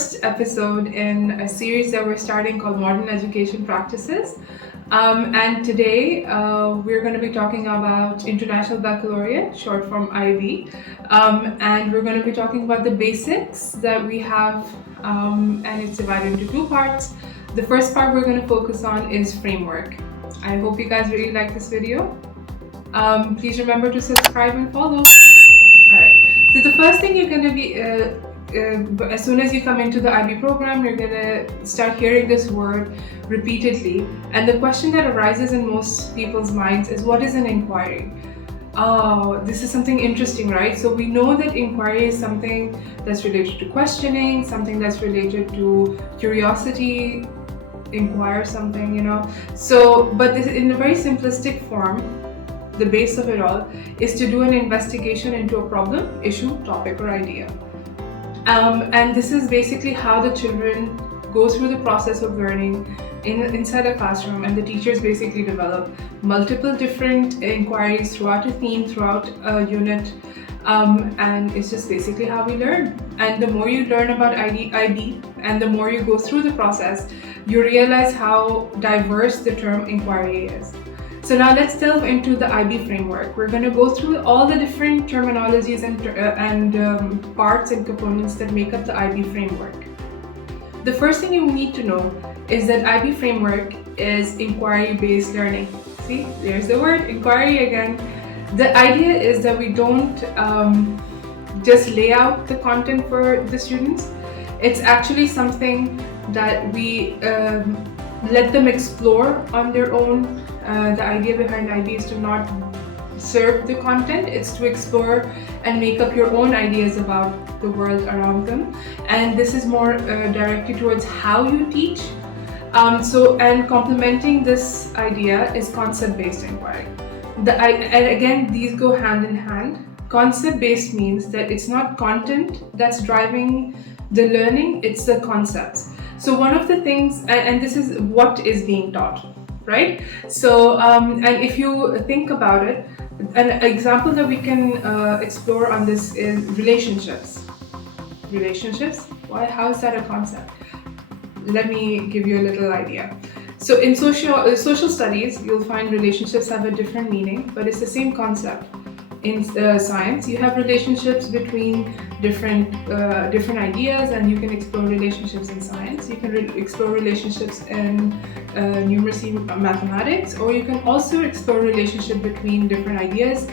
first episode in a series that we're starting called Modern Education Practices. And today we're going to be talking about International Baccalaureate, short form IB. And we're going to be talking about the basics that we have, and it's divided into two parts. The first part we're going to focus on is framework. I hope you guys really like this video. Please remember to subscribe and follow. Alright, so the first thing you're going to be, as soon as you come into the IB program, you're going to start hearing this word repeatedly. And the question that arises in most people's minds is, what is an inquiry? Oh, this is something interesting, right? So we know that inquiry is something that's related to questioning, something that's related to curiosity, inquire something, you know. So, but this, in a very simplistic form, the base of it all is to do an investigation into a problem, issue, topic, or idea. And this is basically how the children go through the process of learning inside a classroom, and the teachers basically develop multiple different inquiries throughout a theme, throughout a unit, and it's just basically how we learn. And the more you learn about IB and the more you go through the process, you realize how diverse the term inquiry is. So now let's delve into the IB framework. We're going to go through all the different terminologies and parts and components that make up the IB framework. The first thing you need to know is that IB framework is inquiry-based learning. See, there's the word, inquiry again. The idea is that we don't just lay out the content for the students. It's actually something that we let them explore on their own. The idea behind IB is to not serve the content, it's to explore and make up your own ideas about the world around them. And this is more directed towards how you teach. And complementing this idea is concept-based inquiry. And again, these go hand in hand. Concept-based means that it's not content that's driving the learning, it's the concepts. So one of the things, and this is what is being taught, right? So, and if you think about it, an example that we can explore on this is relationships. Relationships? Why? How is that a concept? Let me give you a little idea. So in social studies, you'll find relationships have a different meaning, but it's the same concept. In science, you have relationships between different ideas, and you can explore relationships in science. You can explore relationships in numeracy, mathematics, or you can also explore relationship between different ideas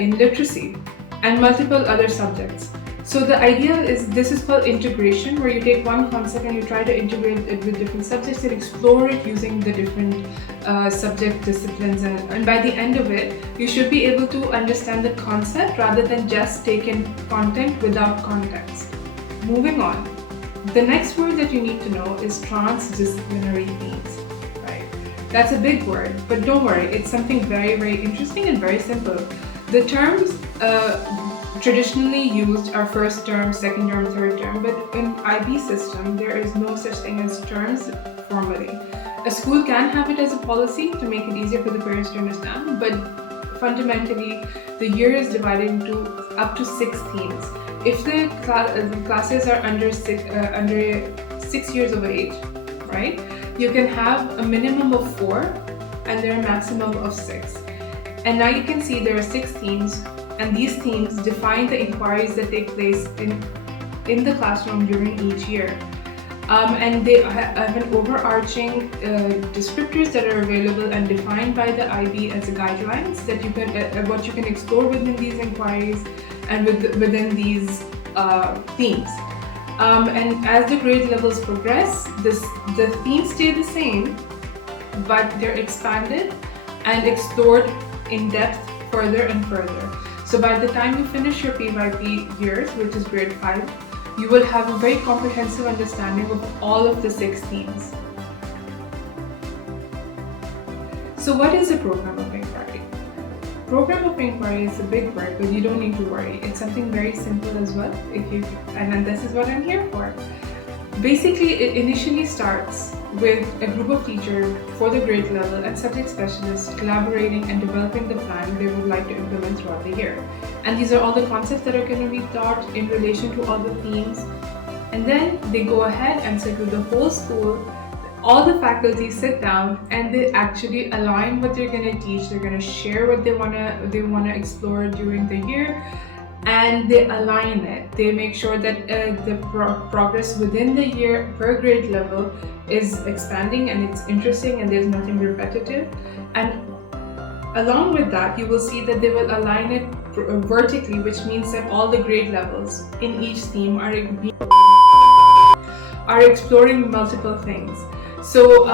in literacy and multiple other subjects. So the idea is, this is called integration, where you take one concept and you try to integrate it with different subjects and explore it using the different subject disciplines. And by the end of it, you should be able to understand the concept rather than just take in content without context. Moving on, the next word that you need to know is transdisciplinary themes. Right? That's a big word, but don't worry, it's something very, very interesting and very simple. The terms traditionally used are first term, second term, third term, but in IB system there is no such thing as terms formally. A school can have it as a policy to make it easier for the parents to understand, but fundamentally the year is divided into up to 6 themes. If the classes are under 6 years of age, right, you can have a minimum of 4 and there are a maximum of 6. And now you can see there are 6 themes, and these themes define the inquiries that take place in the classroom during each year. And they have an overarching descriptors that are available and defined by the IB as guidelines that you can what you can explore within these inquiries and within these themes. And as the grade levels progress, the themes stay the same, but they're expanded and explored in depth further and further. So by the time you finish your PYP years, which is grade 5, you will have a very comprehensive understanding of all of the 6 themes. So what is a program of inquiry? Program of inquiry is a big word, but you don't need to worry. It's something very simple as well. And this is what I'm here for. Basically, it initially starts with a group of teachers for the grade level and subject specialists collaborating and developing the plan they would like to implement throughout the year. And these are all the concepts that are going to be taught in relation to all the themes And then they go ahead and sit with the whole school. All the faculty sit down and they actually align what they're going to teach. They're going to share what they want to explore during the year, and they align it. They make sure that the progress within the year per grade level is expanding and it's interesting and there's nothing repetitive. And along with that, you will see that they will align it vertically, which means that all the grade levels in each theme are exploring multiple things. So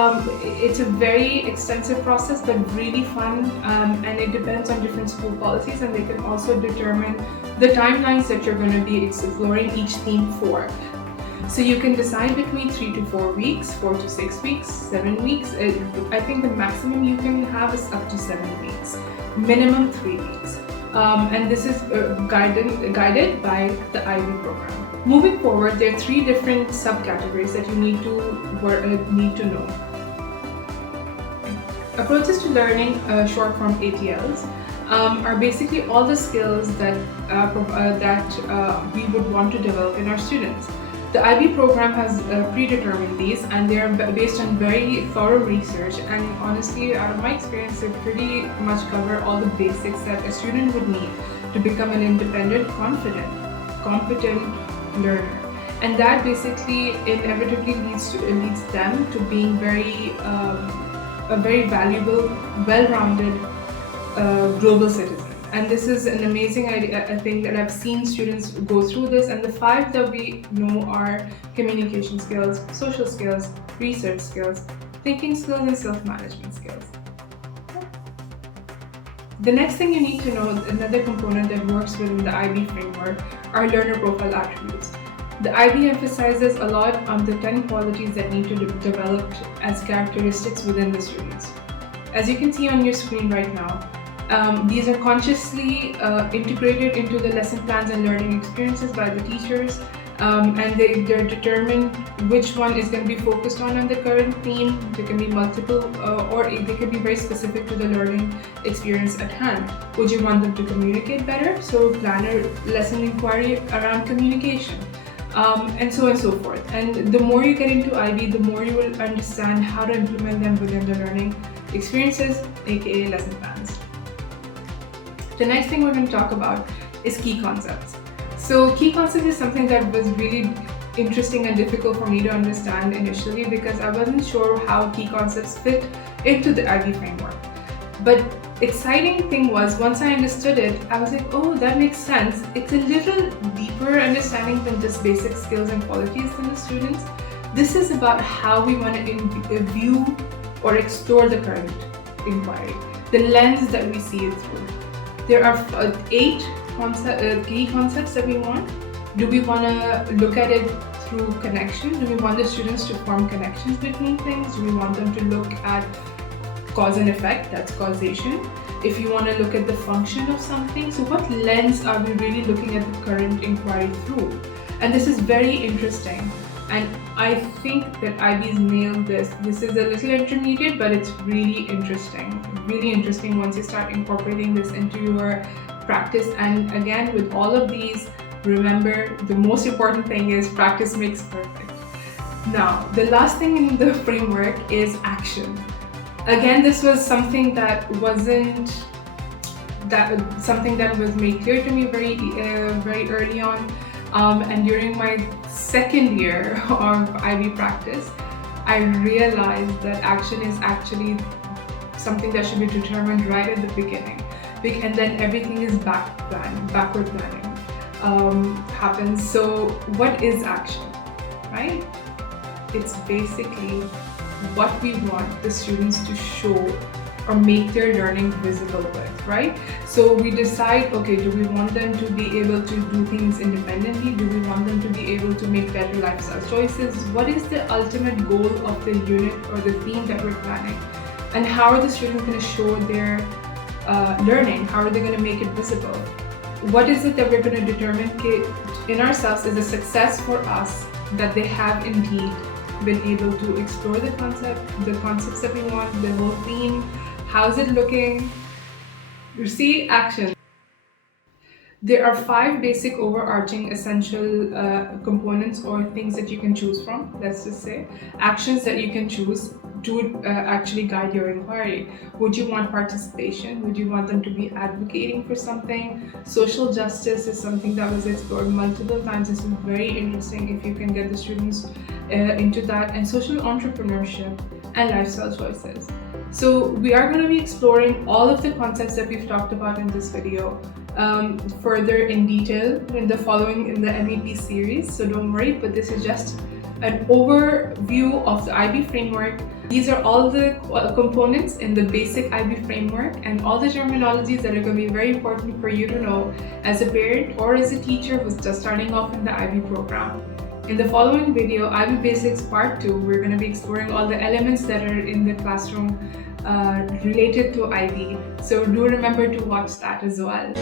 it's a very extensive process, but really fun, and it depends on different school policies, and they can also determine the timelines that you're going to be exploring each theme for. So you can decide between 3 to 4 weeks, 4 to 6 weeks, 7 weeks. I think the maximum you can have is up to 7 weeks, minimum 3 weeks. And this is guided by the IB program. Moving forward, there are 3 different subcategories that you need to know. Approaches to learning, short form ATLs, are basically all the skills that we would want to develop in our students. The IB program has predetermined these, and they are based on very thorough research, and honestly, out of my experience, they pretty much cover all the basics that a student would need to become an independent, confident, competent learner. And that basically inevitably leads them to being a very valuable, well-rounded global citizen. And this is an amazing idea. I think that I've seen students go through this, and the 5 that we know are communication skills, social skills, research skills, thinking skills, and self-management skills. The next thing you need to know, another component that works within the IB framework, are learner profile attributes. The IB emphasizes a lot on the 10 qualities that need to be developed as characteristics within the students. As you can see on your screen right now, these are consciously integrated into the lesson plans and learning experiences by the teachers, and they're determined which one is going to be focused on the current theme. There can be multiple, or they can be very specific to the learning experience at hand. Would you want them to communicate better? So plan a lesson inquiry around communication, and so on and so forth. And the more you get into IB, the more you will understand how to implement them within the learning experiences, aka lesson plans. The next thing we're going to talk about is key concepts. So key concepts is something that was really interesting and difficult for me to understand initially, because I wasn't sure how key concepts fit into the IB framework. But exciting thing was, once I understood it, I was like, oh, that makes sense. It's a little deeper understanding than just basic skills and qualities in the students. This is about how we want to view or explore the current inquiry, the lens that we see it through. There are 8 key concepts that we want. Do we want to look at it through connection? Do we want the students to form connections between things? Do we want them to look at cause and effect, that's causation? If you want to look at the function of something, so what lens are we really looking at the current inquiry through? And this is very interesting. And I think that IB's nailed this. This is a little intermediate, but it's really interesting. Really interesting once you start incorporating this into your practice. And again, with all of these, remember, the most important thing is practice makes perfect. Now, the last thing in the framework is action. Again, this was something that was made clear to me very early on. And during my second year of IB practice, I realized that action is actually something that should be determined right at the beginning. And then everything is backward planning happens. So what is action, right? It's basically what we want the students to show or make their learning visible with, right? So we decide, okay, do we want them to be able to do things independently? Do we want them to be able to make better lifestyle choices? What is the ultimate goal of the unit or the theme that we're planning? And how are the students going to show their learning? How are they going to make it visible? What is it that we're going to determine in ourselves is a success for us, that they have indeed been able to explore the concepts that we want, the whole theme, how's it looking? You see, action. There are 5 basic overarching essential components or things that you can choose from, let's just say. Actions that you can choose to actually guide your inquiry. Would you want participation? Would you want them to be advocating for something? Social justice is something that was explored multiple times. This is very interesting if you can get the students into that. And social entrepreneurship and lifestyle choices. So we are going to be exploring all of the concepts that we've talked about in this video further in detail in the MEP series. So don't worry, but this is just an overview of the IB framework. These are all the components in the basic IB framework and all the terminologies that are going to be very important for you to know as a parent or as a teacher who's just starting off in the IB program. In the following video, IB Basics Part 2, we're going to be exploring all the elements that are in the classroom related to IB. So do remember to watch that as well.